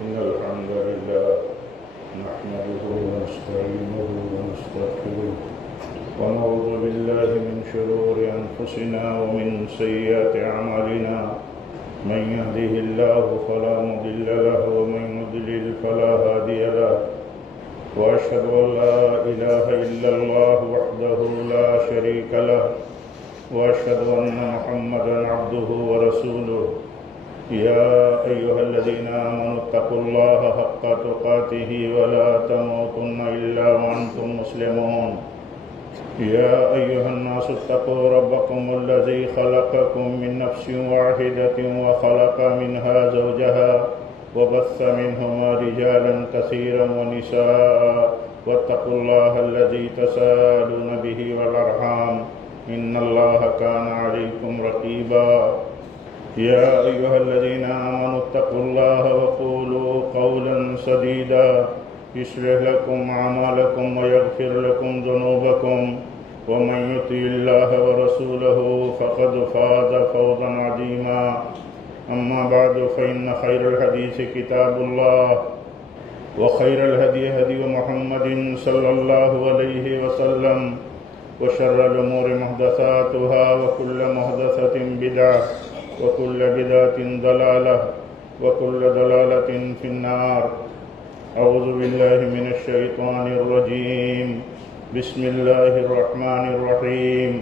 إن الحمد لله نحمده ونستعينه ونستغفره ونعوذ بالله من شرور أنفسنا ومن سيئات أعمالنا من يهده الله فلا مضل له ومن يضلل فلا هادي له وأشهد أن لا إله إلا الله وحده لا شريك له وأشهد أن محمدا عبده ورسوله يا أيها الذين آمنوا اتقوا الله حق تقاته ولا تموتن إلا وأنتم مسلمون يا أيها الناس اتقوا ربكم الذي خلقكم من نفس واحدة وخلق منها زوجها وبث منهما رجالا كثيرا ونساء واتقوا الله الذي تساءلون به والأرحام إن الله كان عليكم رقيبا يا أيها الذين آمنوا اتقوا الله وقولوا قولا سديدا يصلح لكم أعمالكم ويغفر لكم ذنوبكم ومن يطع الله ورسوله فقد فاز فوزا عظيما أما بعد فإن خير الحديث كتاب الله وخير الهدي هدي محمد صلى الله عليه وسلم وشر الأمور محدثاتها وكل محدثة بدعة وكل بدعة ضلالة وكل ضلالة في النار أعوذ بالله من الشيطان الرجيم بسم الله الرحمن الرحيم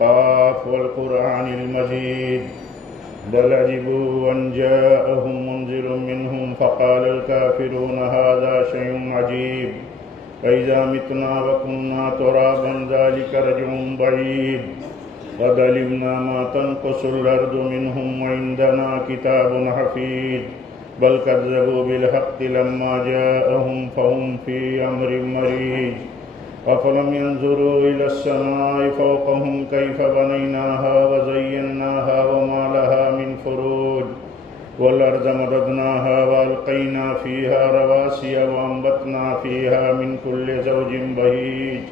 قاف والقرآن المجيد بل عجبوا أن جاءهم منذر منهم فقال الكافرون هذا شيء عجيب أإذا متنا وكنا ترابا ذلك رجع بعيد قد علمنا ما تنقص الأرض منهم وعندنا كتاب حفيظ بل كذبوا بالحق لما جاءهم فهم في أمر مريج أفلم ينظروا إلى السماء فوقهم كيف بنيناها وزيناها وما لها من فروج والأرض مددناها وألقينا فيها رواسي وأنبتنا فيها من كل زوج بهيج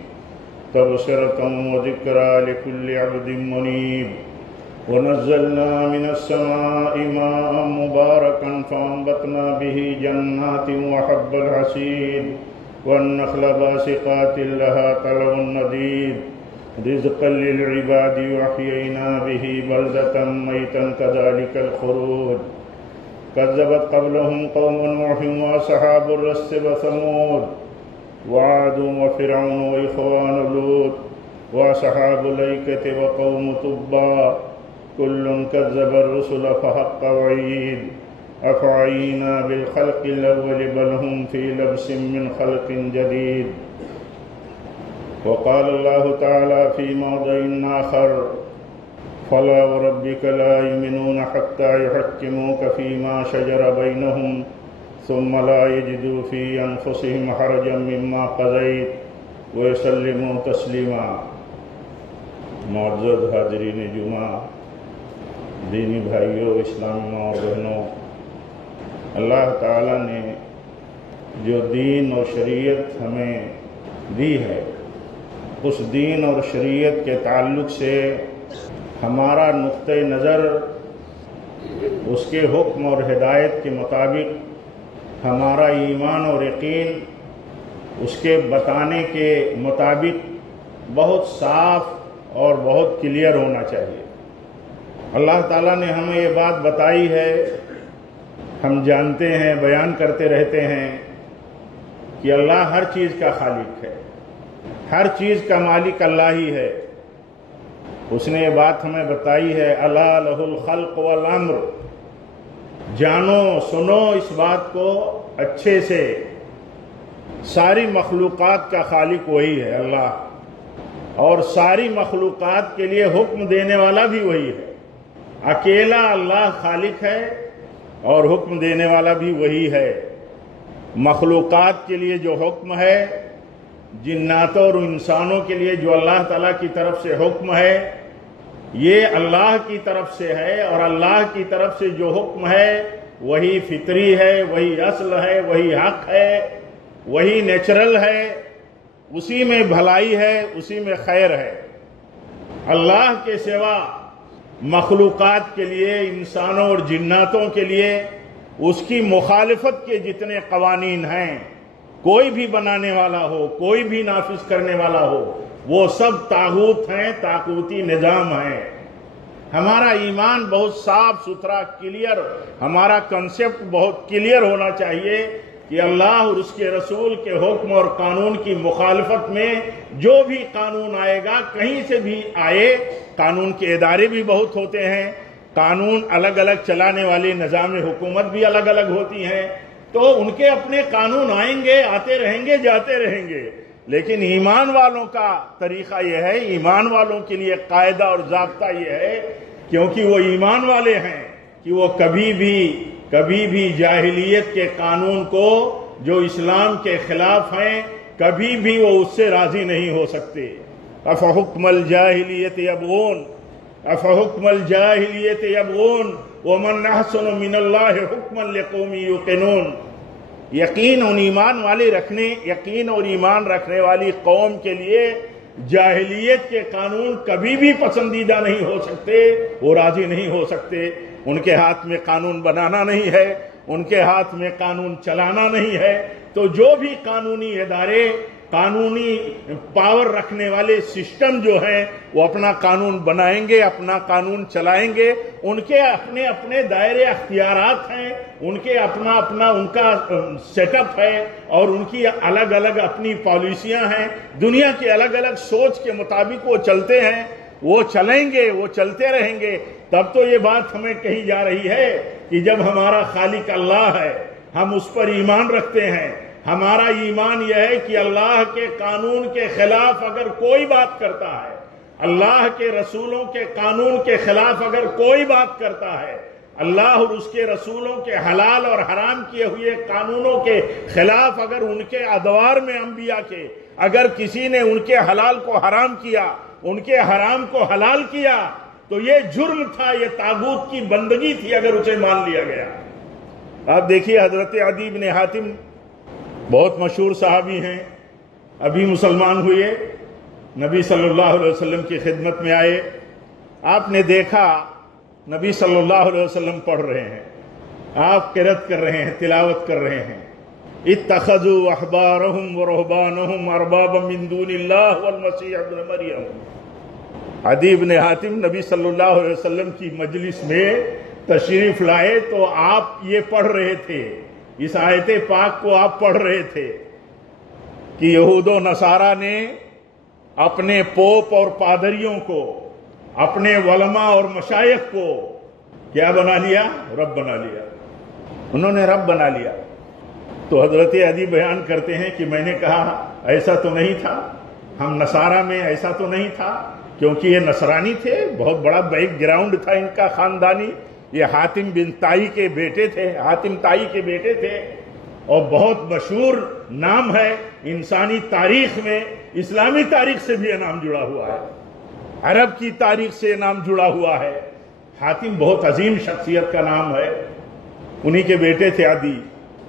تبصرة وذكرى لكل عبد منيب ونزلنا من السماء ماء مباركا فأنبتنا به جنات وحب الحصيد والنخل باسقات لها طلع نضيد رزقا للعباد وأحيينا به بلدة ميتا كذلك الخروج كذبت قبلهم قوم نوح وأصحاب الرس وثمود وعاد وفرعون وإخوان لوط وأصحاب الأيكة وقوم تبع كل كذب الرسل فحق وعيد أفعينا بالخلق الأول بل هم في لبس من خلق جديد وقال الله تعالى في موضع آخر فلا وربك لا يؤمنون حتى يحكموك فيما شجر بينهم ثم لا يجدوا في أنفسهم حرجا مما قضيت ويسلموا تسلیما۔ معزز حاضرین جمعہ، دینی بھائیوں، اسلامی ماں اور بہنوں، اللہ تعالیٰ نے جو دین اور شریعت ہمیں دی ہے، اس دین اور شریعت کے تعلق سے ہمارا نقطہ نظر اس کے حکم اور ہدایت کے مطابق، ہمارا ایمان اور یقین اس کے بتانے کے مطابق بہت صاف اور بہت کلیئر ہونا چاہیے۔ اللہ تعالیٰ نے ہمیں یہ بات بتائی ہے، ہم جانتے ہیں، بیان کرتے رہتے ہیں کہ اللہ ہر چیز کا خالق ہے، ہر چیز کا مالک اللہ ہی ہے۔ اس نے یہ بات ہمیں بتائی ہے، الا لہ الخلق والامر، جانو سنو اس بات کو اچھے سے، ساری مخلوقات کا خالق وہی ہے اللہ، اور ساری مخلوقات کے لیے حکم دینے والا بھی وہی ہے۔ اکیلا اللہ خالق ہے اور حکم دینے والا بھی وہی ہے۔ مخلوقات کے لیے جو حکم ہے، جناتوں اور انسانوں کے لیے جو اللہ تعالیٰ کی طرف سے حکم ہے، یہ اللہ کی طرف سے ہے، اور اللہ کی طرف سے جو حکم ہے وہی فطری ہے، وہی اصل ہے، وہی حق ہے، وہی نیچرل ہے، اسی میں بھلائی ہے، اسی میں خیر ہے۔ اللہ کے سوا مخلوقات کے لیے، انسانوں اور جناتوں کے لیے اس کی مخالفت کے جتنے قوانین ہیں، کوئی بھی بنانے والا ہو، کوئی بھی نافذ کرنے والا ہو، وہ سب طاغوت ہیں، طاغوتی نظام ہیں۔ ہمارا ایمان بہت صاف ستھرا کلیئر، ہمارا کنسیپٹ بہت کلیئر ہونا چاہیے کہ اللہ اور اس کے رسول کے حکم اور قانون کی مخالفت میں جو بھی قانون آئے گا، کہیں سے بھی آئے، قانون کے ادارے بھی بہت ہوتے ہیں، قانون الگ الگ چلانے والی نظام حکومت بھی الگ الگ ہوتی ہیں، تو ان کے اپنے قانون آئیں گے، آتے رہیں گے، جاتے رہیں گے، لیکن ایمان والوں کا طریقہ یہ ہے، ایمان والوں کے لیے قاعدہ اور ضابطہ یہ ہے، کیونکہ وہ ایمان والے ہیں کہ وہ کبھی بھی جاہلیت کے قانون کو جو اسلام کے خلاف ہیں، کبھی بھی وہ اس سے راضی نہیں ہو سکتے۔ افحکم الجاہلیت یبغون افحکم الجاہلیت یبغون ومن احسن من اللہ حکما لقوم یوقنون۔ یقین اور ایمان رکھنے والی قوم کے لیے جاہلیت کے قانون کبھی بھی پسندیدہ نہیں ہو سکتے، وہ راضی نہیں ہو سکتے۔ ان کے ہاتھ میں قانون بنانا نہیں ہے، ان کے ہاتھ میں قانون چلانا نہیں ہے، تو جو بھی قانونی ادارے، قانونی پاور رکھنے والے سسٹم جو ہیں، وہ اپنا قانون بنائیں گے، اپنا قانون چلائیں گے، ان کے اپنے اپنے دائرے اختیارات ہیں، ان کے اپنا ان کا سیٹ اپ ہے، اور ان کی الگ الگ اپنی پالیسیاں ہیں، دنیا کی الگ الگ سوچ کے مطابق وہ چلتے ہیں، وہ چلیں گے، وہ چلتے رہیں گے۔ تب تو یہ بات ہمیں کہی جا رہی ہے کہ جب ہمارا خالق اللہ ہے، ہم اس پر ایمان رکھتے ہیں، ہمارا ایمان یہ ہے کہ اللہ کے قانون کے خلاف اگر کوئی بات کرتا ہے، اللہ کے رسولوں کے قانون کے خلاف اگر کوئی بات کرتا ہے، اللہ اور اس کے رسولوں کے حلال اور حرام کیے ہوئے قانونوں کے خلاف اگر ان کے ادوار میں انبیاء کے اگر کسی نے ان کے حلال کو حرام کیا، ان کے حرام کو حلال کیا، تو یہ جرم تھا، یہ طاغوت کی بندگی تھی اگر اسے مان لیا گیا۔ آپ دیکھیے حضرت عدی بن حاتم بہت مشہور صحابی ہیں، ابھی مسلمان ہوئے، نبی صلی اللہ علیہ وسلم کی خدمت میں آئے، آپ نے دیکھا نبی صلی اللہ علیہ وسلم پڑھ رہے ہیں، آپ قرأت کر رہے ہیں، تلاوت کر رہے ہیں، اتخذوا احبارهم ورهبانهم اربابا من دون اللہ والمسیح ابن مریم۔ عدی بن حاتم نبی صلی اللہ علیہ وسلم کی مجلس میں تشریف لائے تو آپ یہ پڑھ رہے تھے، اس آیت پاک کو آپ پڑھ رہے تھے کہ یہود و نصارہ نے اپنے پوپ اور پادریوں کو، اپنے علماء اور مشائخ کو کیا بنا لیا؟ رب بنا لیا، انہوں نے رب بنا لیا۔ تو حضرت عدی بیان کرتے ہیں کہ میں نے کہا ایسا تو نہیں تھا، ہم نصارہ میں ایسا تو نہیں تھا، کیونکہ یہ نصرانی تھے، بہت بڑا بیک گراؤنڈ تھا ان کا خاندانی، یہ حاتم بن تائی کے بیٹے تھے، حاتم تائی کے بیٹے تھے، اور بہت مشہور نام ہے انسانی تاریخ میں، اسلامی تاریخ سے بھی یہ نام جڑا ہوا ہے، عرب کی تاریخ سے یہ نام جڑا ہوا ہے۔ حاتم بہت عظیم شخصیت کا نام ہے، انہی کے بیٹے تھے عدی۔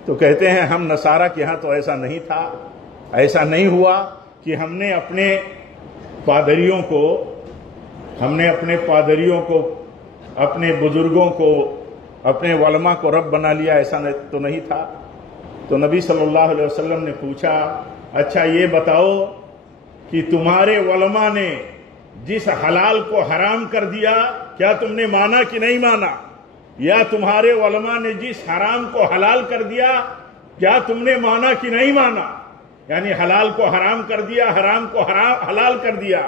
تو کہتے ہیں ہم نصارہ کے ہاں تو ایسا نہیں تھا، ایسا نہیں ہوا کہ ہم نے اپنے پادریوں کو، اپنے بزرگوں کو، اپنے علماء کو رب بنا لیا، ایسا تو نہیں تھا۔ تو نبی صلی اللہ علیہ وسلم نے پوچھا، اچھا یہ بتاؤ کہ تمہارے علماء نے جس حلال کو حرام کر دیا، کیا تم نے مانا کہ نہیں مانا؟ یا تمہارے علماء نے جس حرام کو حلال کر دیا، کیا تم نے مانا کہ نہیں مانا؟ یعنی حلال کو حرام کر دیا، حرام کو حلال کر دیا،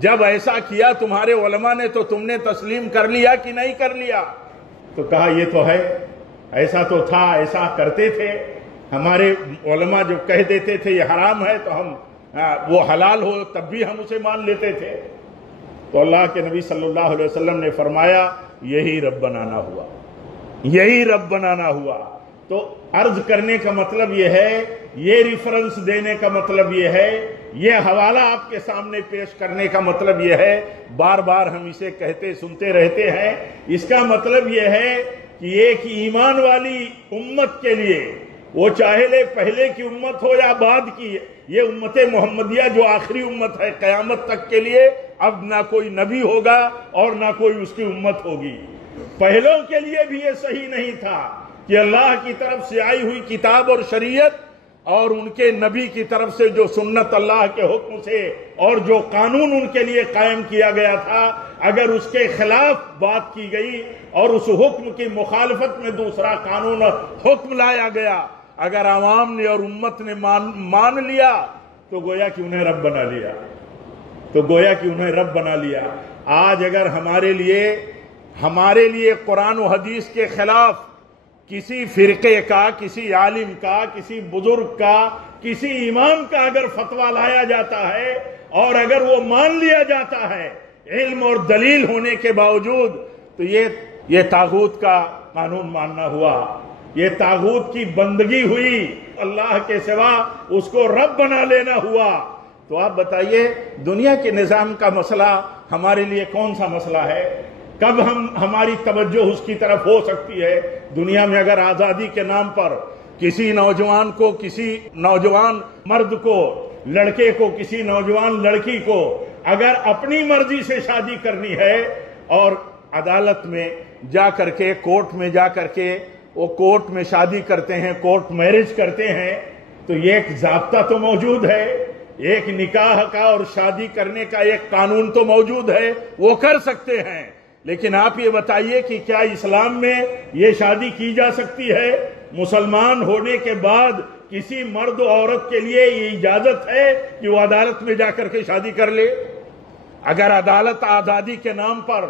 جب ایسا کیا تمہارے علماء نے تو تم نے تسلیم کر لیا کہ نہیں کر لیا؟ تو کہا یہ تو ہے، ایسا تو تھا، ایسا کرتے تھے، ہمارے علماء جو کہہ دیتے تھے یہ حرام ہے تو ہم وہ حلال ہو تب بھی ہم اسے مان لیتے تھے۔ تو اللہ کے نبی صلی اللہ علیہ وسلم نے فرمایا یہی رب بنانا ہوا، یہی رب بنانا ہوا۔ تو عرض کرنے کا مطلب یہ ہے، یہ ریفرنس دینے کا مطلب یہ ہے، یہ حوالہ آپ کے سامنے پیش کرنے کا مطلب یہ ہے، بار بار ہم اسے کہتے سنتے رہتے ہیں، اس کا مطلب یہ ہے کہ ایک ایمان والی امت کے لیے، وہ چاہے پہلے کی امت ہو یا بعد کی، یہ امت محمدیہ جو آخری امت ہے قیامت تک کے لیے، اب نہ کوئی نبی ہوگا اور نہ کوئی اس کی امت ہوگی۔ پہلوں کے لیے بھی یہ صحیح نہیں تھا کہ اللہ کی طرف سے آئی ہوئی کتاب اور شریعت اور ان کے نبی کی طرف سے جو سنت اللہ کے حکم سے اور جو قانون ان کے لیے قائم کیا گیا تھا، اگر اس کے خلاف بات کی گئی اور اس حکم کی مخالفت میں دوسرا قانون اور حکم لایا گیا، اگر عوام نے اور امت نے مان لیا تو گویا کہ انہیں رب بنا لیا آج اگر ہمارے لیے قرآن و حدیث کے خلاف کسی فرقے کا، کسی عالم کا، کسی بزرگ کا، کسی امام کا اگر فتویٰ لایا جاتا ہے اور اگر وہ مان لیا جاتا ہے علم اور دلیل ہونے کے باوجود، تو یہ طاغوت کا قانون ماننا ہوا، یہ طاغوت کی بندگی ہوئی، اللہ کے سوا اس کو رب بنا لینا ہوا۔ تو آپ بتائیے دنیا کے نظام کا مسئلہ ہمارے لیے کون سا مسئلہ ہے؟ کب ہماری توجہ اس کی طرف ہو سکتی ہے؟ دنیا میں اگر آزادی کے نام پر کسی نوجوان کو، کسی نوجوان مرد کو، لڑکے کو، کسی نوجوان لڑکی کو اگر اپنی مرضی سے شادی کرنی ہے اور عدالت میں جا کر کے، کورٹ میں جا کر کے وہ کورٹ میں شادی کرتے ہیں، کورٹ میرج کرتے ہیں، تو یہ ایک ضابطہ تو موجود ہے، ایک نکاح کا اور شادی کرنے کا ایک قانون تو موجود ہے، وہ کر سکتے ہیں۔ لیکن آپ یہ بتائیے کہ کیا اسلام میں یہ شادی کی جا سکتی ہے؟ مسلمان ہونے کے بعد کسی مرد و عورت کے لیے یہ اجازت ہے کہ وہ عدالت میں جا کر کے شادی کر لے؟ اگر عدالت آزادی کے نام پر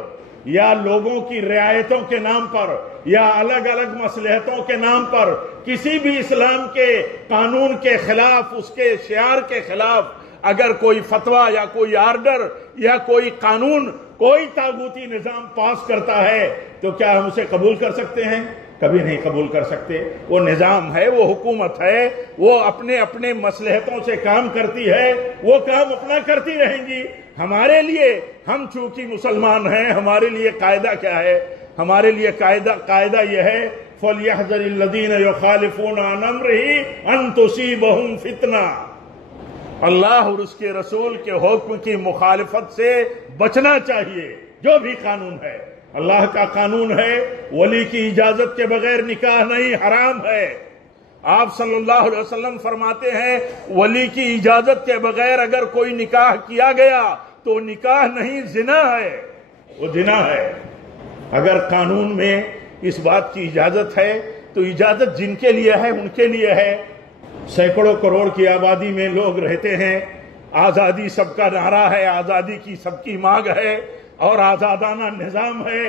یا لوگوں کی رعایتوں کے نام پر یا الگ الگ مصلحتوں کے نام پر کسی بھی اسلام کے قانون کے خلاف، اس کے شعار کے خلاف اگر کوئی فتویٰ یا کوئی آرڈر یا کوئی قانون، کوئی طاغوتی نظام پاس کرتا ہے تو کیا ہم اسے قبول کر سکتے ہیں؟ کبھی نہیں قبول کر سکتے۔ وہ نظام ہے، وہ حکومت ہے، وہ اپنے مصلحتوں سے کام کرتی ہے، وہ کام اپنا کرتی رہیں گی۔ ہمارے لیے، ہم چونکہ مسلمان ہیں، ہمارے لیے قاعدہ کیا ہے؟ ہمارے لیے قاعدہ یہ ہے فَلْيَحْذَرِ الَّذِينَ يُخَالِفُونَ عَنْ أَمْرِهِ أَن تُصِيبَهُمْ فِتْنَةٌ، اللہ اور اس کے رسول کے حکم کی مخالفت سے بچنا چاہیے۔ جو بھی قانون ہے، اللہ کا قانون ہے، ولی کی اجازت کے بغیر نکاح نہیں، حرام ہے۔ آپ صلی اللہ علیہ وسلم فرماتے ہیں ولی کی اجازت کے بغیر اگر کوئی نکاح کیا گیا تو نکاح نہیں، زنا ہے، وہ زنا ہے۔ اگر قانون میں اس بات کی اجازت ہے تو اجازت جن کے لیے ہے ان کے لیے ہے۔ سینکڑوں کروڑ کی آبادی میں لوگ رہتے ہیں، آزادی سب کا نعرہ ہے، آزادی کی سب کی مانگ ہے اور آزادانہ نظام ہے،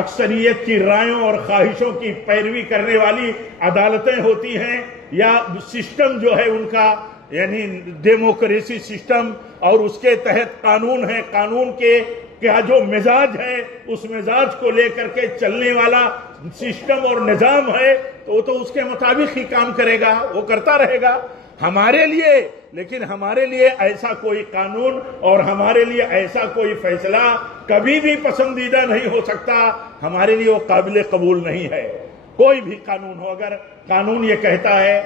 اکثریت کی رائوں اور خواہشوں کی پیروی کرنے والی عدالتیں ہوتی ہیں، یا سسٹم جو ہے ان کا یعنی ڈیموکریسی سسٹم، اور اس کے تحت قانون ہے، قانون کے کیا جو مزاج ہے اس مزاج کو لے کر کے چلنے والا سسٹم اور نظام ہے، تو اس کے مطابق ہی کام کرے گا، وہ کرتا رہے گا۔ ہمارے لیے، لیکن ہمارے لیے ایسا کوئی قانون اور ہمارے لیے ایسا کوئی فیصلہ کبھی بھی پسندیدہ نہیں ہو سکتا، ہمارے لیے وہ قابل قبول نہیں ہے۔ کوئی بھی قانون ہو، اگر قانون یہ کہتا ہے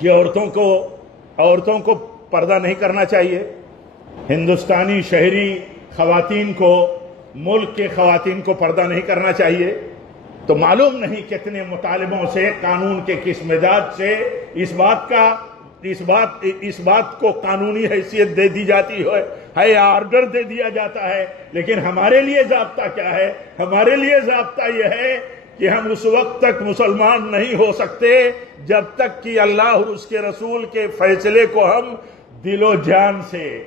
کہ عورتوں کو پردہ نہیں کرنا چاہیے، ہندوستانی شہری خواتین کو، ملک کے خواتین کو پردہ نہیں کرنا چاہیے، تو معلوم نہیں کتنے مطالبوں سے، قانون کے کس مزاج سے اس بات کو قانونی حیثیت دے دی جاتی ہے، آرڈر دے دیا جاتا ہے۔ لیکن ہمارے لیے ضابطہ کیا ہے؟ ہمارے لیے ضابطہ یہ ہے کہ ہم اس وقت تک مسلمان نہیں ہو سکتے جب تک کہ اللہ اور اس کے رسول کے فیصلے کو ہم دل و جان سے،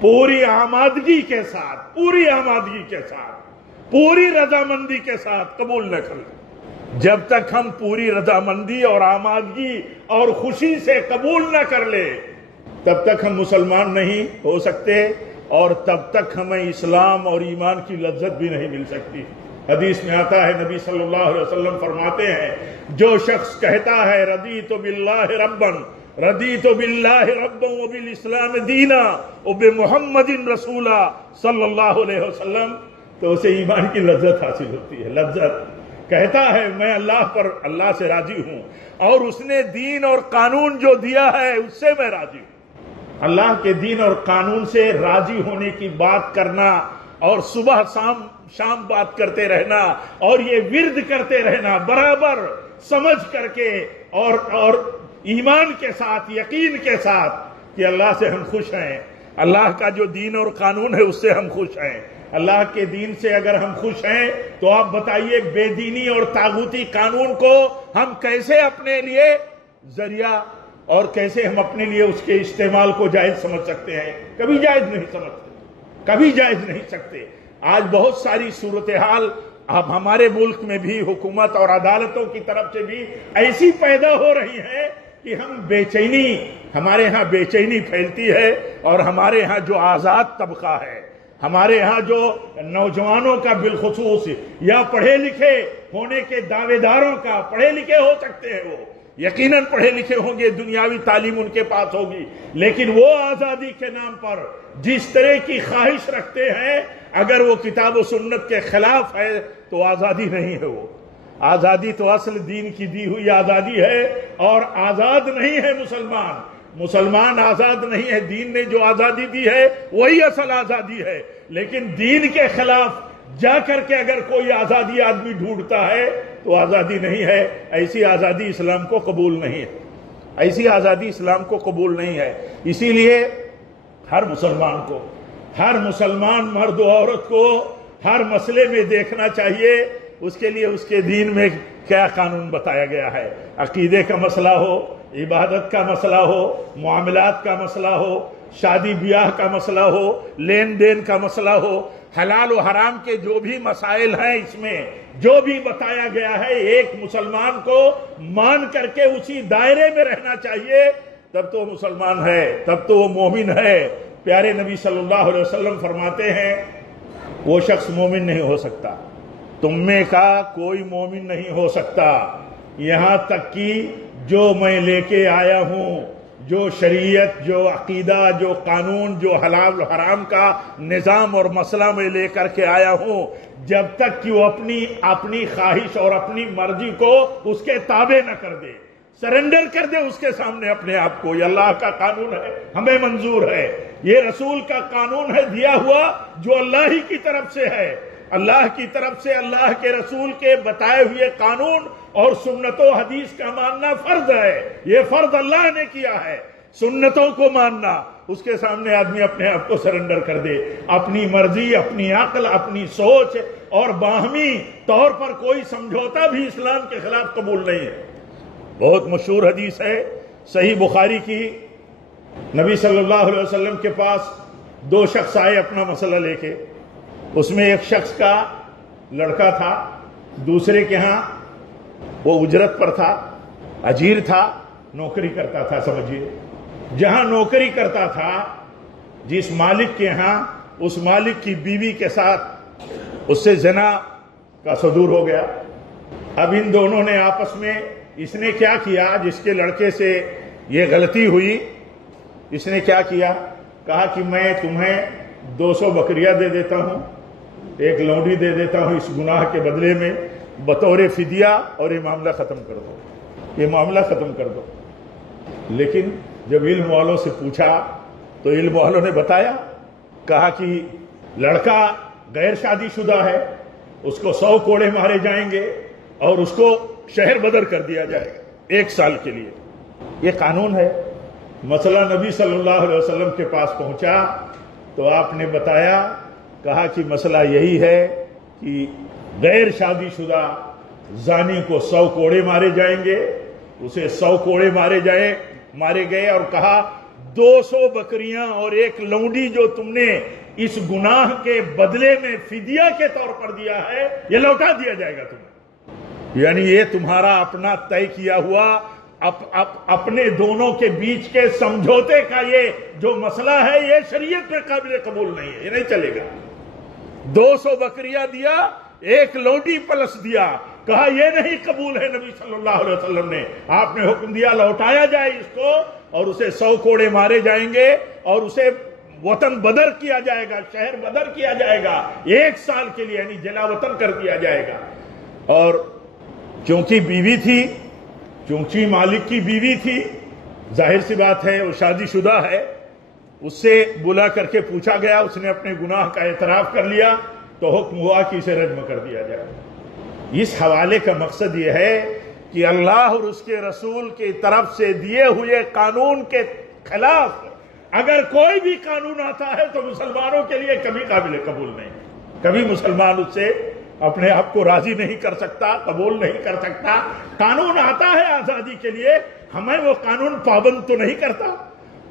پوری آمادگی کے ساتھ، پوری رضامندی کے ساتھ قبول نہ کر لیں۔ جب تک ہم پوری رضامندی اور آمادگی اور خوشی سے قبول نہ کر لیں تب تک ہم مسلمان نہیں ہو سکتے، اور تب تک ہمیں اسلام اور ایمان کی لذت بھی نہیں مل سکتی۔ حدیث میں آتا ہے، نبی صلی اللہ علیہ وسلم فرماتے ہیں جو شخص کہتا ہے رضیت باللہ ربا وبالاسلام دینا وبمحمد رسولا صلی اللہ علیہ وسلم، تو اسے ایمان کی لذت حاصل ہوتی ہے۔ لذت کہتا ہے میں اللہ سے راضی ہوں، اور اس نے دین اور قانون جو دیا ہے اس سے میں راضی ہوں۔ اللہ کے دین اور قانون سے راضی ہونے کی بات کرنا اور صبح شام بات کرتے رہنا اور یہ ورد کرتے رہنا برابر سمجھ کر کے اور ایمان کے ساتھ، یقین کے ساتھ کہ اللہ سے ہم خوش ہیں، اللہ کا جو دین اور قانون ہے اس سے ہم خوش ہیں۔ اللہ کے دین سے اگر ہم خوش ہیں تو آپ بتائیے بے دینی اور طاغوتی قانون کو ہم کیسے اپنے لیے ذریعہ اور کیسے ہم اپنے لیے اس کے استعمال کو جائز سمجھ سکتے ہیں؟ کبھی جائز نہیں سمجھتے، کبھی جائز نہیں سکتے۔ آج بہت ساری صورتحال اب ہمارے ملک میں بھی حکومت اور عدالتوں کی طرف سے بھی ایسی پیدا ہو رہی ہے کہ ہمارے ہاں بے چینی پھیلتی ہے، اور ہمارے ہاں جو آزاد طبقہ ہے، ہمارے ہاں جو نوجوانوں کا بالخصوص یا پڑھے لکھے ہونے کے دعوے داروں کا، پڑھے لکھے ہو سکتے ہیں، وہ یقیناً پڑھے لکھے ہوں گے، دنیاوی تعلیم ان کے پاس ہوگی، لیکن وہ آزادی کے نام پر جس طرح کی خواہش رکھتے ہیں، اگر وہ کتاب و سنت کے خلاف ہے تو آزادی نہیں ہے۔ وہ آزادی تو اصل دین کی دی ہوئی آزادی ہے، اور آزاد نہیں ہے مسلمان آزاد نہیں ہے۔ دین نے جو آزادی دی ہے وہی اصل آزادی ہے، لیکن دین کے خلاف جا کر کے اگر کوئی آزادی آدمی ڈھونڈتا ہے تو آزادی نہیں ہے۔ ایسی آزادی اسلام کو قبول نہیں ہے، ایسی آزادی اسلام کو قبول نہیں ہے۔ اسی لیے ہر مسلمان مرد و عورت کو ہر مسئلے میں دیکھنا چاہیے اس کے لیے اس کے دین میں کیا قانون بتایا گیا ہے۔ عقیدے کا مسئلہ ہو، عبادت کا مسئلہ ہو، معاملات کا مسئلہ ہو، شادی بیاہ کا مسئلہ ہو، لین دین کا مسئلہ ہو، حلال و حرام کے جو بھی مسائل ہیں، اس میں جو بھی بتایا گیا ہے ایک مسلمان کو مان کر کے اسی دائرے میں رہنا چاہیے، تب تو وہ مسلمان ہے، تب تو وہ مومن ہے۔ پیارے نبی صلی اللہ علیہ وسلم فرماتے ہیں وہ شخص مومن نہیں ہو سکتا، تم میں کا کوئی مومن نہیں ہو سکتا یہاں تک کہ جو میں لے کے آیا ہوں، جو شریعت، جو عقیدہ، جو قانون، جو حلال و حرام کا نظام اور مسئلہ میں لے کر کے آیا ہوں، جب تک کہ وہ اپنی خواہش اور اپنی مرضی کو اس کے تابع نہ کر دے، سرنڈر کر دے اس کے سامنے اپنے آپ کو۔ یہ اللہ کا قانون ہے، ہمیں منظور ہے، یہ رسول کا قانون ہے دیا ہوا جو اللہ ہی کی طرف سے ہے، اللہ کی طرف سے اللہ کے رسول کے بتائے ہوئے قانون اور سنت و حدیث کا ماننا فرض ہے، یہ فرض اللہ نے کیا ہے۔ سنتوں کو ماننا، اس کے سامنے آدمی اپنے آپ کو سرنڈر کر دے، اپنی مرضی، اپنی عقل، اپنی سوچ اور باہمی طور پر کوئی سمجھوتا بھی اسلام کے خلاف قبول نہیں ہے۔ بہت مشہور حدیث ہے صحیح بخاری کی، نبی صلی اللہ علیہ وسلم کے پاس دو شخص آئے اپنا مسئلہ لے کے، اس میں ایک شخص کا لڑکا تھا، دوسرے کے ہاں وہ اجرت پر تھا، اجیر تھا، نوکری کرتا تھا۔ سمجھیے جہاں نوکری کرتا تھا جس مالک کے ہاں، اس مالک کی بیوی کے ساتھ اس سے زنا کا صدور ہو گیا۔ اب ان دونوں نے آپس میں، اس نے کیا کیا، جس کے لڑکے سے یہ غلطی ہوئی، اس نے کیا کیا، کہا کہ میں تمہیں 200 بکریاں دے دیتا ہوں، ایک لونڈی دے دیتا ہوں اس گناہ کے بدلے میں بطور فدیہ، اور یہ معاملہ ختم کر دو، یہ معاملہ ختم کر دو۔ لیکن جب علم والوں سے پوچھا تو علم والوں نے بتایا، کہا کہ لڑکا غیر شادی شدہ ہے، اس کو 100 کوڑے مارے جائیں گے اور اس کو شہر بدر کر دیا جائے گا 1 سال کے لیے۔ یہ قانون ہے۔ مسئلہ نبی صلی اللہ علیہ وسلم کے پاس پہنچا تو آپ نے بتایا، کہا کہ مسئلہ یہی ہے کہ غیر شادی شدہ زانی کو 100 کوڑے مارے جائیں گے، اسے 100 کوڑے مارے گئے، اور کہا 200 بکریاں اور ایک لونڈی جو تم نے اس گناہ کے بدلے میں فدیہ کے طور پر دیا ہے، یہ لوٹا دیا جائے گا تمہیں۔ یعنی یہ تمہارا اپنا طے کیا ہوا، اپنے دونوں کے بیچ کے سمجھوتے کا یہ جو مسئلہ ہے، یہ شریعت میں قابل قبول نہیں ہے، یہ نہیں چلے گا۔ 200 بکریاں دیا، ایک لونڈی پلس دیا، کہا یہ نہیں قبول ہے۔ نبی صلی اللہ علیہ وسلم نے آپ نے حکم دیا لوٹایا جائے اس کو، اور اسے 100 کوڑے مارے جائیں گے، اور اسے وطن بدر کیا جائے گا، شہر بدر کیا جائے گا 1 سال کے لیے، یعنی جلا وطن کر دیا جائے گا۔ اور چونکہ بیوی تھی، چونکہ مالک کی بیوی تھی، ظاہر سی بات ہے وہ شادی شدہ ہے، اس سے بلا کر کے پوچھا گیا، اس نے اپنے گناہ کا اعتراف کر لیا، تو حکم ہوا کہ اسے رجم کر دیا جائے۔ اس حوالے کا مقصد یہ ہے کہ اللہ اور اس کے رسول کی طرف سے دیے ہوئے قانون کے خلاف اگر کوئی بھی قانون آتا ہے تو مسلمانوں کے لیے کبھی قابل قبول نہیں، کبھی مسلمان اس سے اپنے آپ کو راضی نہیں کر سکتا، قبول نہیں کر سکتا۔ قانون آتا ہے آزادی کے لیے، ہمیں وہ قانون پابند تو نہیں کرتا۔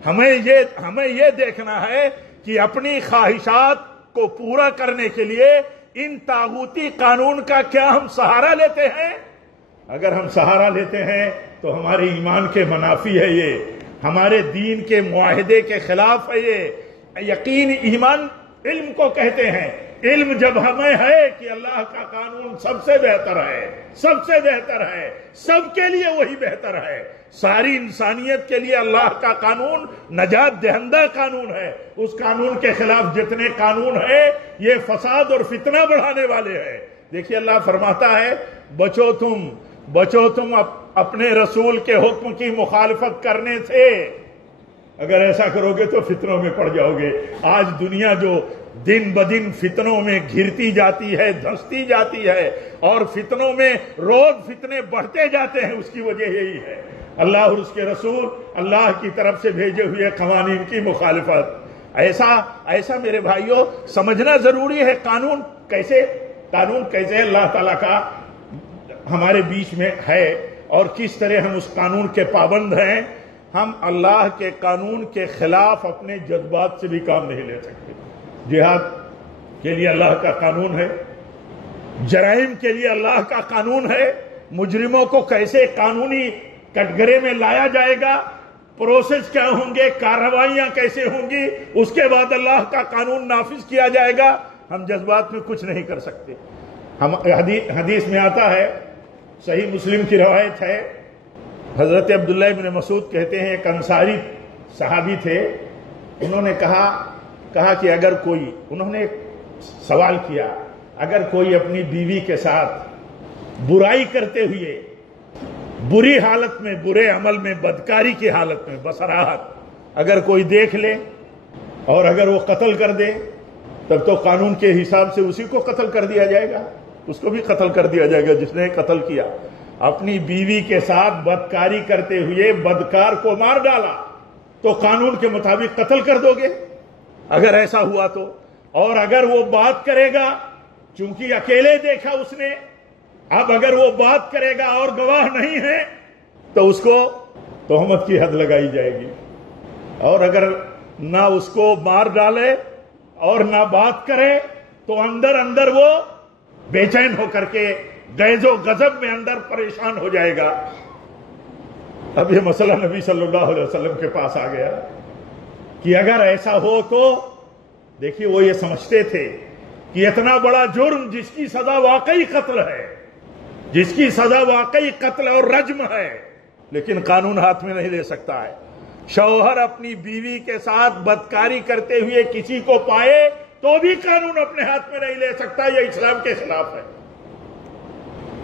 ہمیں یہ دیکھنا ہے کہ اپنی خواہشات کو پورا کرنے کے لیے ان طاغوتی قانون کا کیا ہم سہارا لیتے ہیں؟ اگر ہم سہارا لیتے ہیں تو ہمارے ایمان کے منافی ہے، یہ ہمارے دین کے معاہدے کے خلاف ہے۔ یہ یقین ایمان علم کو کہتے ہیں۔ علم جب ہمیں ہے کہ اللہ کا قانون سب سے بہتر ہے، سب سے بہتر ہے، سب کے لیے وہی بہتر ہے، ساری انسانیت کے لیے اللہ کا قانون نجات دہندہ قانون ہے، اس قانون کے خلاف جتنے قانون ہیں یہ فساد اور فتنہ بڑھانے والے ہیں۔ دیکھیے اللہ فرماتا ہے بچو تم اپنے رسول کے حکم کی مخالفت کرنے سے، اگر ایسا کرو گے تو فتنوں میں پڑ جاؤ گے۔ آج دنیا جو دن بدن فتنوں میں گھرتی جاتی ہے، دھنستی جاتی ہے، اور فتنوں میں روز فتنے بڑھتے جاتے ہیں، اس کی وجہ یہی ہے اللہ اور اس کے رسول اللہ کی طرف سے بھیجے ہوئے قوانین کی مخالفت۔ ایسا میرے بھائیوں سمجھنا ضروری ہے۔ قانون کیسے اللہ تعالیٰ کا ہمارے بیچ میں ہے اور کس طرح ہم اس قانون کے پابند ہیں۔ ہم اللہ کے قانون کے خلاف اپنے جذبات سے بھی کام نہیں لے سکتے۔ جہاد کے لیے اللہ کا قانون ہے، جرائم کے لیے اللہ کا قانون ہے، مجرموں کو کیسے قانونی کٹگرے میں لایا جائے گا، پروسیس کیا ہوں گے، کارروائیاں کیسے ہوں گی، اس کے بعد اللہ کا قانون نافذ کیا جائے گا۔ ہم جذبات میں کچھ نہیں کر سکتے۔ حدیث میں آتا ہے، صحیح مسلم کی روایت ہے، حضرت عبداللہ ابن مسعود کہتے ہیں ایک انصاری صحابی تھے، انہوں نے کہا کہ اگر کوئی، انہوں نے سوال کیا، اگر کوئی اپنی بیوی کے ساتھ برائی کرتے ہوئے، بری حالت میں، برے عمل میں، بدکاری کی حالت میں بصراحت اگر کوئی دیکھ لے اور اگر وہ قتل کر دے، تب تو قانون کے حساب سے اسی کو قتل کر دیا جائے گا، اس کو بھی قتل کر دیا جائے گا جس نے قتل کیا۔ اپنی بیوی کے ساتھ بدکاری کرتے ہوئے بدکار کو مار ڈالا تو قانون کے مطابق قتل کر دو گے اگر ایسا ہوا تو۔ اور اگر وہ بات کرے گا، چونکہ اکیلے دیکھا اس نے، اب اگر وہ بات کرے گا اور گواہ نہیں ہے تو اس کو تہمت کی حد لگائی جائے گی، اور اگر نہ اس کو مار ڈالے اور نہ بات کرے تو اندر وہ بے چین ہو کر کے غیظ و غضب میں اندر پریشان ہو جائے گا۔ اب یہ مسئلہ نبی صلی اللہ علیہ وسلم کے پاس آ گیا کہ اگر ایسا ہو تو دیکھیے وہ یہ سمجھتے تھے کہ اتنا بڑا جرم جس کی سزا واقعی قتل ہے، جس کی سزا واقعی قتل اور رجم ہے، لیکن قانون ہاتھ میں نہیں لے سکتا ہے۔ شوہر اپنی بیوی کے ساتھ بدکاری کرتے ہوئے کسی کو پائے تو بھی قانون اپنے ہاتھ میں نہیں لے سکتا، یہ اسلام کے خلاف ہے۔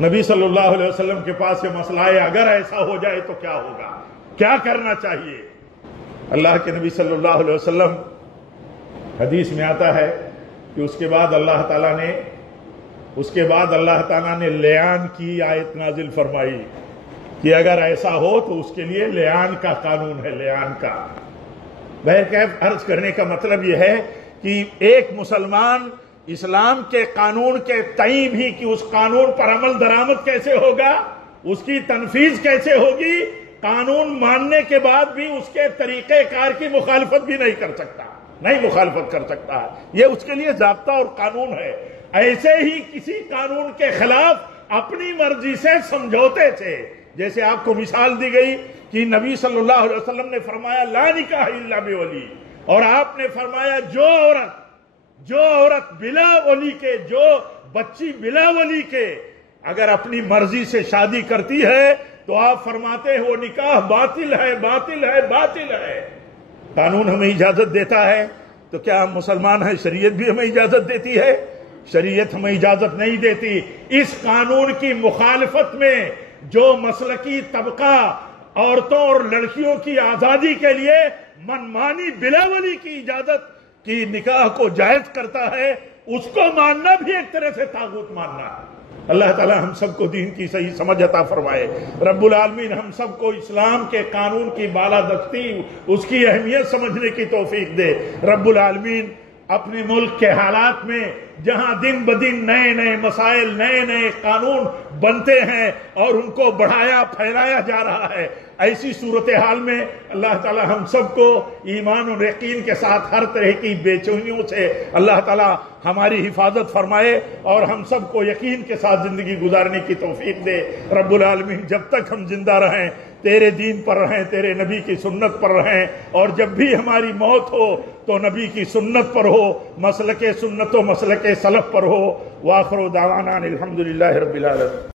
نبی صلی اللہ علیہ وسلم کے پاس یہ مسئلہ ہے، اگر ایسا ہو جائے تو کیا ہوگا، کیا کرنا چاہیے؟ اللہ کے نبی صلی اللہ علیہ وسلم، حدیث میں آتا ہے کہ اس کے بعد اللہ تعالیٰ نے لیان کی آیت نازل فرمائی کہ اگر ایسا ہو تو اس کے لیے لیان کا قانون ہے، لیان کا۔ بہرکیف عرض کرنے کا مطلب یہ ہے کہ ایک مسلمان اسلام کے قانون کے تئیں بھی کہ اس قانون پر عمل درآمد کیسے ہوگا، اس کی تنفیذ کیسے ہوگی، قانون ماننے کے بعد بھی اس کے طریقہ کار کی مخالفت بھی نہیں کر سکتا، نہیں مخالفت کر سکتا، یہ اس کے لیے ضابطہ اور قانون ہے۔ ایسے ہی کسی قانون کے خلاف اپنی مرضی سے سمجھوتے تھے، جیسے آپ کو مثال دی گئی کہ نبی صلی اللہ علیہ وسلم نے فرمایا لا نکاح الا بولی، اور آپ نے فرمایا جو عورت بلا ولی کے، جو بچی بلا ولی کے اگر اپنی مرضی سے شادی کرتی ہے تو آپ فرماتے ہیں وہ نکاح باطل ہے، باطل ہے، باطل ہے۔ قانون ہمیں اجازت دیتا ہے تو کیا ہم مسلمان ہیں؟ شریعت بھی ہمیں اجازت دیتی ہے؟ شریعت ہمیں اجازت نہیں دیتی۔ اس قانون کی مخالفت میں جو مسلکی طبقہ عورتوں اور لڑکیوں کی آزادی کے لیے منمانی بلا ولی کی اجازت کی نکاح کو جائز کرتا ہے، اس کو ماننا بھی ایک طرح سے طاغوت ماننا ہے۔ اللہ تعالی ہم سب کو دین کی صحیح سمجھ عطا فرمائے۔ رب العالمین ہم سب کو اسلام کے قانون کی بالادستی، اس کی اہمیت سمجھنے کی توفیق دے۔ رب العالمین اپنے ملک کے حالات میں جہاں دن بدن نئے نئے مسائل، نئے نئے قانون بنتے ہیں اور ان کو بڑھایا پھیلایا جا رہا ہے، ایسی صورتحال میں اللہ تعالی ہم سب کو ایمان و یقین کے ساتھ ہر طرح کی بے چینیوں سے اللہ تعالی ہماری حفاظت فرمائے اور ہم سب کو یقین کے ساتھ زندگی گزارنے کی توفیق دے۔ رب العالمین جب تک ہم زندہ رہیں تیرے دین پر رہیں، تیرے نبی کی سنت پر رہیں، اور جب بھی ہماری موت ہو تو نبی کی سنت پر ہو، مسلک سنت و مسلک سلف پر ہو۔ وآخر دعوانا الحمدللہ رب العالمین۔